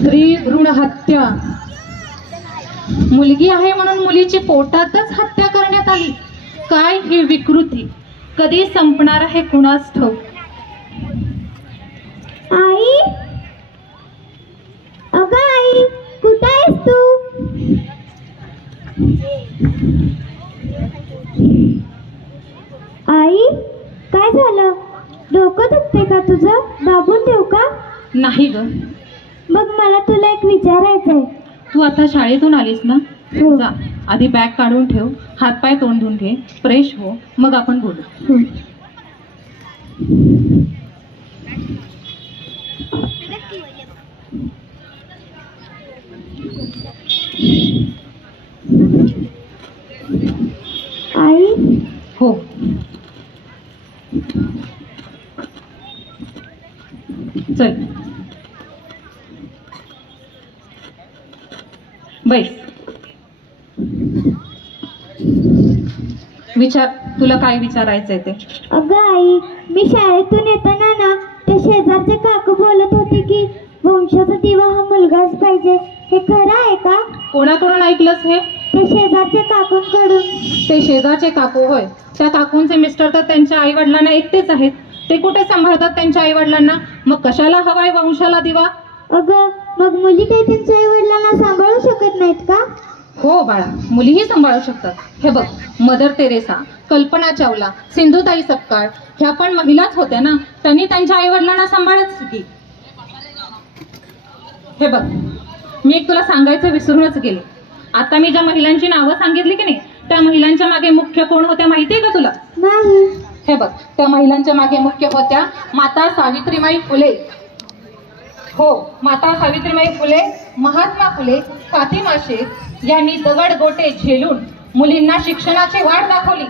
स्त्री भ्रूण हत्या. मुलगी आहे म्हणून मुलीची पोटातच हत्या करण्यात आली. काय ही विकृती. कधी संपणार आहे कुणास ठाऊक? आई? अगं आई कुठं आहेस तू? आई काय झालं? डोकं दुखते का तुझं? दाबून ठेव का? नाही ग. मग मला तुला एक विचारायचंय. तू आता शाळेतून आलीस ना? हो. जा आधी बॅग काढून ठेव हातपाय तोंड धुवून घे फ्रेश हो मग आपण बोलू. हं. आई? हो. चल. बैस विचार तुला काय विचारायचंय ते? अगं आई मी शाळेतून येताना ना ते शेजारचे काकू बोलत होते की वंशाचा दिवा हा मुलगाच पाहिजे. हे खरं आहे का? कोणाकडून ऐकलंस हे? ते शेजारच्या काकूंकडून. ते शेजारचे काकू होय. त्या काकूंचे मिस्टर तर त्यांच्या आई वडिलांना एकटेच आहेत. ते कुठे सांभाळतात त्यांच्या आई वडिलांना मग कशाला हवाय वंशाला दिवा? अगं मग मुली काही त्यांच्या आई वडिलांना सांभाळू शकत नाहीत का? हो बाळा मुलीही सांभाळू शकतात. हे बघ मदर तेरेसा कल्पना चावला सिंधुताई सपकाळ ह्या पण महिलाच होत्या ना? त्यांनी त्यांच्या आई वडिलांना सांभाळच की हे बघ मी एक तुला सांगायचं विसरूनच गेले. आता मी ज्या महिलांची नावं सांगितली की नाही त्या महिलांच्या मागे मुख्य कोण होत्या माहिती आहे का तुला? नाही. हे बघ त्या महिलांच्या मागे मुख्य होत्या माता सावित्रीबाई फुले. हो माता सावित्रीबाई फुले महात्मा फुले फातिमा शेख यांनी दगड गोटे झेलून मुलींना शिक्षणाची वाट दाखवली.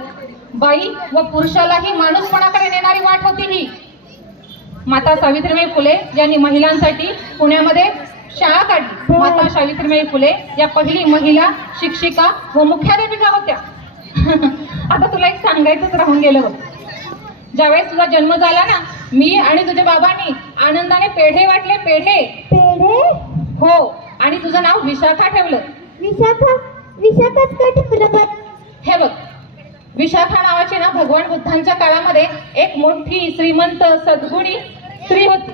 बाई व पुरुषालाही माणूसपणाकडे नेणारी वाट होती ही. माता सावित्रीबाई फुले यांनी महिलांसाठी पुण्यामध्ये शाळा काढली. माता सावित्रीबाई फुले या पहिली महिला शिक्षिका व मुख्याध्यापिका होत्या. आता तुला एक सांगायचंच राहून गेलं बघ. ज्यावेळेस तुझा जन्म झाला ना मी आणि तुझ्या बाबांनी आनंदाने पेढे वाटले पेढे. पेढे? हो. आणि तुझं नाव विशाखा ठेवलं. विशाखा? विशाखाच का ठेवलं? हे बघ विशाखा नावाची ना भगवान बुद्धांच्या काळामध्ये एक मोठी श्रीमंत सद्गुणी स्त्री होती.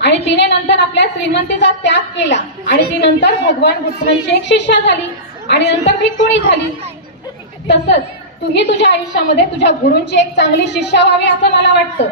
आणि तिने नंतर आपल्या श्रीमंतीचा त्याग केला. आणि ती नंतर भगवान बुद्धांची एक शिष्या झाली. आणि नंतर भिक्खुणी झाली. तसंच तूही तुझ्या आयुष्यामध्ये तुझ्या गुरूंची एक चांगली शिष्या व्हावी असं मला वाटतं.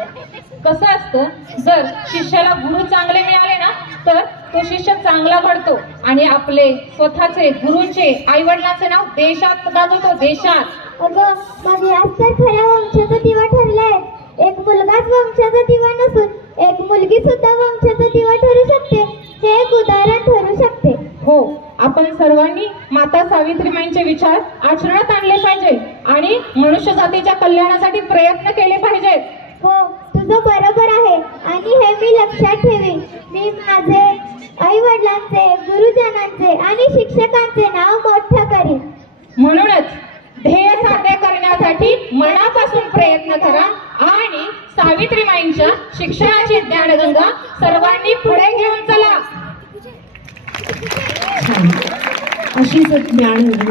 कसं असतं जर शिष्याला गुरु चांगले मिळाले ना तर तो शिष्य चांगला घडतो. आणि आपले स्वतःचे गुरूंचे आई वडिलांचे नाव देशात गाजवतो देशात. अगं याच तर खऱ्या वंशाचा दिवा ठरलाय. एक मुलगाच वंशाचा दिवा नसून एक मुलगी सुद्धा वंशाचा दिवा ठरू शकते. हे एक उदाहरण ठरू शकते. हो आपण सर्वांनी माता सावित्रीबाईंचे विचार आचरणात आणले पाहिजे आणि मनुष्य जातीच्या कल्याणासाठी प्रयत्न केले पाहिजेत. हो तुझं बरोबर आहे. आणि हे मी लक्षात ठेवीन. मी माझे आई वडिलांचे गुरुजनांचे आणि शिक्षकांचे नाव मोठं करीन. म्हणूनच ध्येय साध्य करण्यासाठी मनापासून प्रयत्न करा आणि सावित्रीबाईंच्या शिक्षणाची ज्ञानगंगा सर्वांनी पुढे घेऊन चला. अशीच ज्ञान